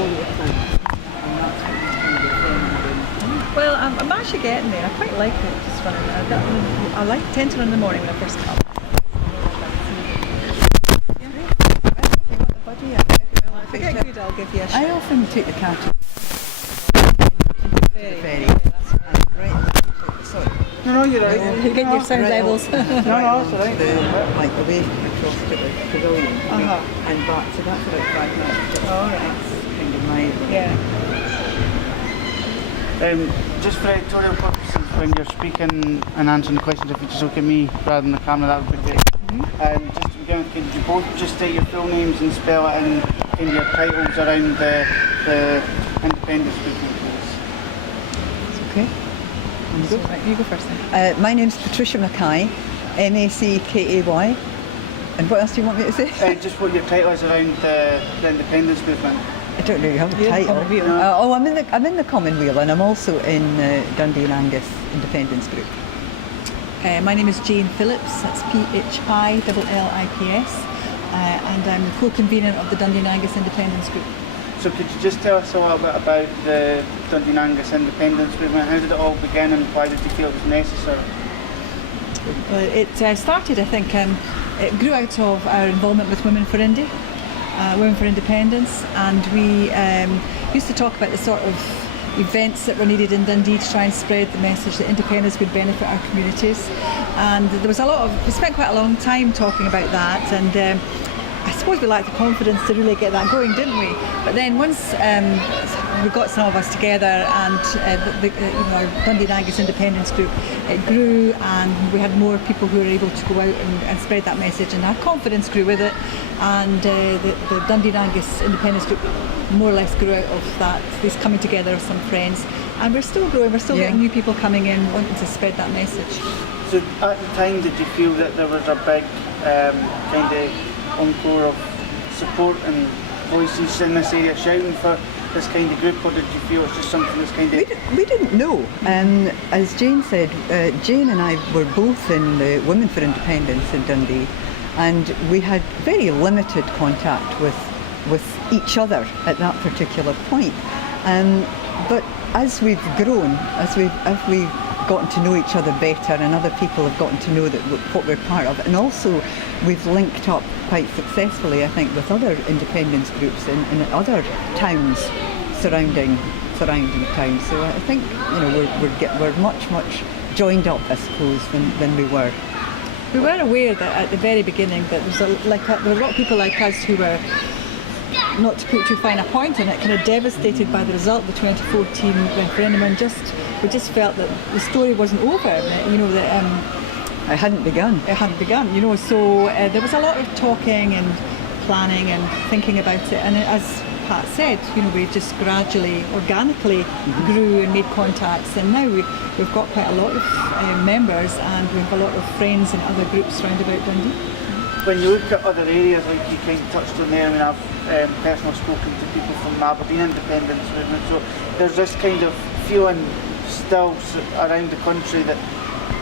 follow it through. And that's what you're kind of doing. Well, I'm actually getting there. I quite like it, just running. I tend to run in the morning when I first come. If I get good, I'll give you a shout. I often take the car to the ferry. Sorry. No, you're right. You get your sound levels. No, it's all right. Like away across to the pavilion and back, so that's about 5 minutes. All right. That's kind of my Just for editorial purposes, when you're speaking and answering the questions, if you just look at me rather than the camera, that would be great. Just to begin with, could you both just state your full names and spell it and kind of your titles around the independence movement, please? okay. So, right, you go first then. My name's Patricia Mackay, Mackay. And what else do you want me to say? Just what your title is around the independence movement. I don't really have a You're the title. Commonweal. I'm in the Commonweal, and I'm also in Dundee and Angus Independence Group. My name is Jane Phillips, that's Phillips, and I'm the co-convener of the Dundee and Angus Independence Group. So could you just tell us a little bit about the Dundee and Angus independence movement? How did it all begin and why did you feel it was necessary? Well, it started, I think, it grew out of our involvement with Women for Indy, Women for Independence, and we used to talk about the sort of events that were needed in Dundee to try and spread the message that independence would benefit our communities. And there was we spent quite a long time talking about that, and I suppose we lacked the confidence to really get that going, didn't we? But then once we got some of us together and our Dundee and Angus Independence Group, it grew, and we had more people who were able to go out and spread that message, and our confidence grew with it, and the Dundee and Angus Independence Group more or less grew out of that, this coming together of some friends, and we're still growing, we're still getting new people coming in wanting to spread that message. So at the time, did you feel that there was a big kind of encore of support and voices in this area shouting for this kind of group, or did you feel it's just something that's kind of... We didn't know. As Jane said, Jane and I were both in the Women for Independence in Dundee, and we had very limited contact with each other at that particular point. But as we've grown, as we've gotten to know each other better, and other people have gotten to know what we're part of, and also we've linked up quite successfully, I think, with other independence groups in other towns surrounding towns. So I think we're much joined up, I suppose, than we were. We were aware that at the very beginning that there were a lot of people like us who were, not to put too fine a point on it, kind of devastated by the result of the 2014 referendum, and we just felt that the story wasn't over. It hadn't begun. It hadn't begun, so there was a lot of talking and planning and thinking about it, and as Pat said, we just gradually, organically grew and made contacts, and now we've got quite a lot of members, and we have a lot of friends in other groups round about Dundee. When you look at other areas, like you kind of touched on there, I mean, I've personally spoken to people from Aberdeen independence movement, so there's this kind of feeling still around the country that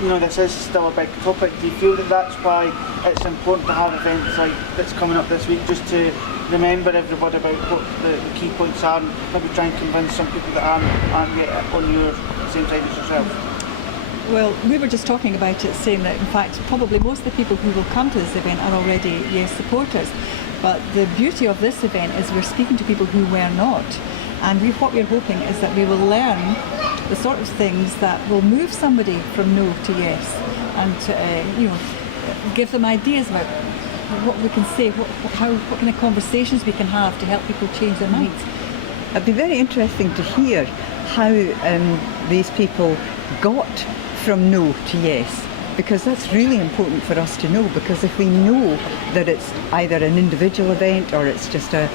this is still a big topic. Do you feel that that's why it's important to have events like that's coming up this week, just to remember everybody about what the key points are, and maybe try and convince some people that aren't yet on your same side as yourself? Well, we were just talking about it, saying that in fact probably most of the people who will come to this event are already Yes supporters, but the beauty of this event is we're speaking to people who were not, and what we're hoping is that we will learn the sort of things that will move somebody from no to yes, and give them ideas about what we can say, what kind of conversations we can have to help people change their minds. It'd be very interesting to hear how these people got from no to yes, because that's really important for us to know, because if we know that it's either an individual event or it's just a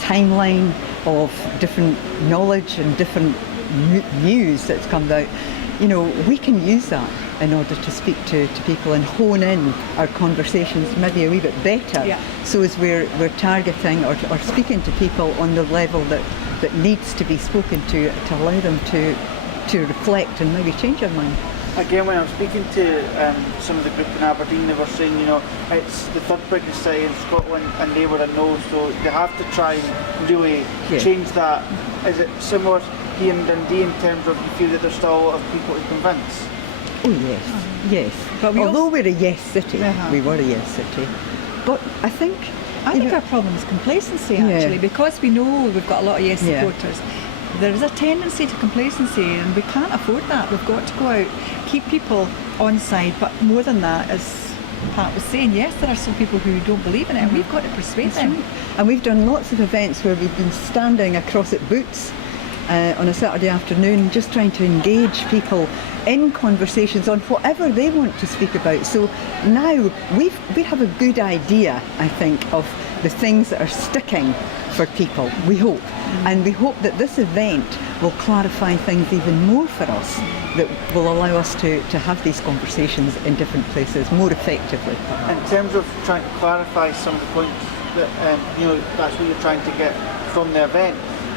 timeline of different knowledge and different news that's come out, we can use that in order to speak to people and hone in our conversations maybe a wee bit better. Yeah. So as we're targeting or speaking to people on the level that needs to be spoken to allow them to reflect and maybe change their mind. again, when I was speaking to some of the group in Aberdeen, they were saying, it's the third biggest city in Scotland and they were a no, so they have to try and really change that. Is it similar here in Dundee in terms of you feel that there's still a lot of people to convince? Oh yes, yes. But although we're a yes city, we were a yes city. But I think our problem is complacency actually, because we know we've got a lot of yes supporters. There is a tendency to complacency and we can't afford that. We've got to go out, keep people on side, but more than that, as Pat was saying, yes, there are some people who don't believe in it and we've got to persuade them. Right. And we've done lots of events where we've been standing across at Boots on a Saturday afternoon, just trying to engage people in conversations on whatever they want to speak about. So now we have a good idea, I think, of the things that are sticking for people, we hope. And we hope that this event will clarify things even more for us, that will allow us to have these conversations in different places more effectively. In terms of trying to clarify some of the points that, that's what you're trying to get from the event,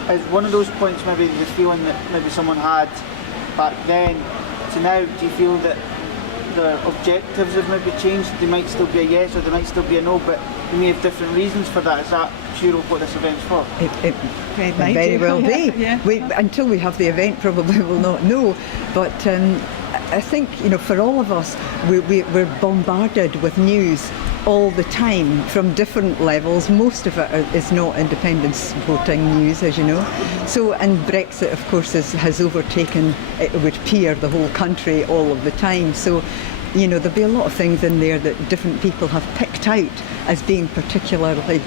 is one of those points maybe the feeling that maybe someone had back then to now, do you feel that the objectives have maybe changed? They might still be a yes or they might still be a no, but you may have different reasons for that. Is that pure what this event's for? It might very well be. Until we have the event, probably will not know. But I think, for all of us, we're bombarded with news all the time from different levels. Most of it is not independence voting news, as you know. So, and Brexit, of course, has overtaken, it would appear, the whole country all of the time. So, there'll be a lot of things in there that different people have picked out as being particularly,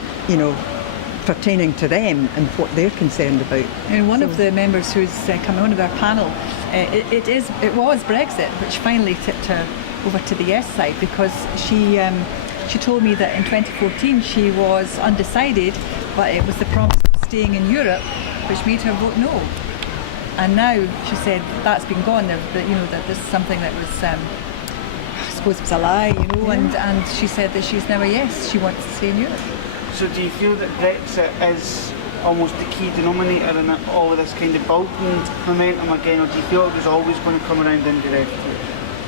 pertaining to them and what they're concerned about. And one of the members who's coming on to our panel, it was Brexit, which finally tipped her over to the yes side, because she told me that in 2014 she was undecided, but it was the promise of staying in Europe which made her vote no. And now she said that's been gone. That this is something that was, I suppose, it was a lie, and she said that she's now a yes. She wants to stay in Europe. So do you feel that Brexit is almost the key denominator in all of this kind of building momentum again, or do you feel it was always going to come around indirectly?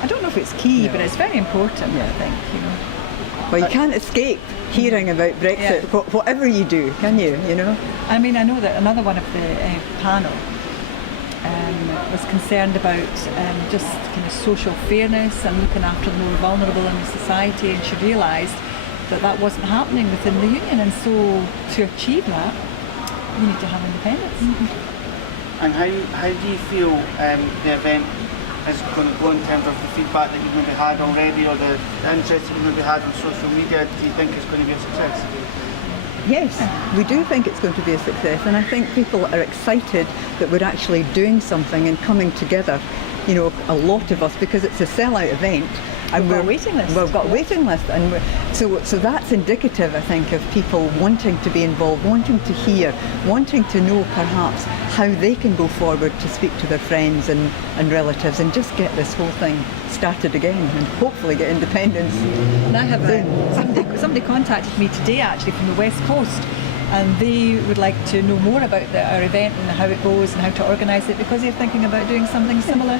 I don't know if it's key, but it's very important, I think. Well, you can't escape hearing about Brexit, whatever you do, can you? I mean, I know that another one of the panel was concerned about just kind of social fairness and looking after the more vulnerable in the society, and she realised that wasn't happening within the union, and so to achieve that, you need to have independence. And how do you feel the event is going to go in terms of the feedback that you've maybe had already, or the interest that you've maybe had on social media? Do you think it's going to be a success? Yes, we do think it's going to be a success, and I think people are excited that we're actually doing something and coming together, a lot of us, because it's a sellout event. And we've got a waiting list. We've got a waiting list, and so that's indicative, I think, of people wanting to be involved, wanting to hear, wanting to know perhaps how they can go forward to speak to their friends and relatives and just get this whole thing started again and hopefully get independence. And I have somebody contacted me today actually from the West Coast, and they would like to know more about our event and how it goes and how to organise it, because they're thinking about doing something similar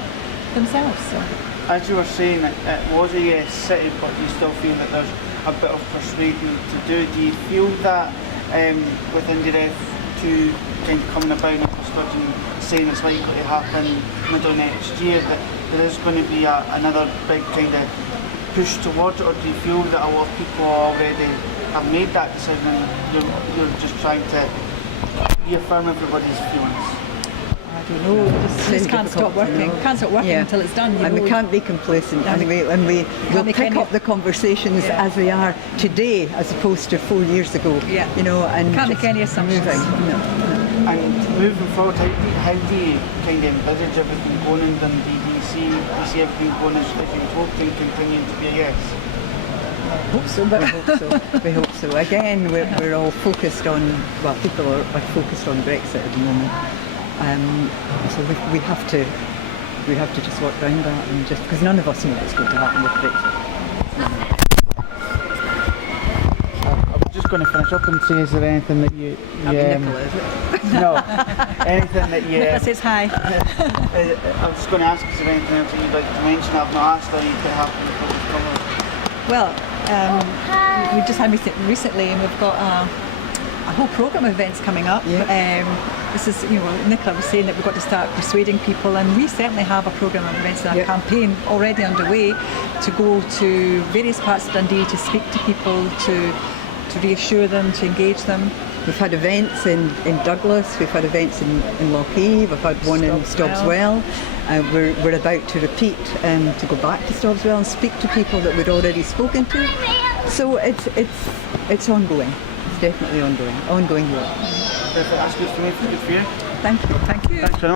themselves. So. As you were saying, it was a yes city, but you still feel that there's a bit of persuading to do. Do you feel that with IndieRef 2 kind of coming about and saying it's likely to happen middle of next year, that there is going to be another big kind of push towards it, or do you feel that a lot of people already have made that decision and you're just trying to reaffirm everybody's feelings? I don't know, just can't stop working. Can't stop working until it's done. And we can't be complacent, and we'll pick up the conversations as they are today, as opposed to 4 years ago. And can't make any assumptions. And moving forward, how do you kind of envisage everything going in Dundee? Do you see everything going as you hoped and continuing to be a yes? I hope so. We hope so. Again, we're all focused on, people are focused on Brexit at the moment. So we have to just work around that, and just because none of us know what's going to happen with Brexit. I would just just going to finish up and say, is there anything that you Nicola, is it? no, anything that you Nicola says hi. I was just going to ask, is there anything else that you'd like to mention I've not asked, or you could have before we cover? Well, we just had recently, and we've got a whole programme of events coming up. This is, Nicola was saying that we've got to start persuading people, and we certainly have a programme of events and a campaign already underway to go to various parts of Dundee to speak to people, to reassure them, to engage them. We've had events in Douglas, we've had events in Mackay, we've had one in Stobswell. We're about to repeat to go back to Stobswell and speak to people that we'd already spoken to. So it's ongoing. It's definitely ongoing work. Perfect. That's good for me. Good for you. Thank you. Thank you. Thanks very much.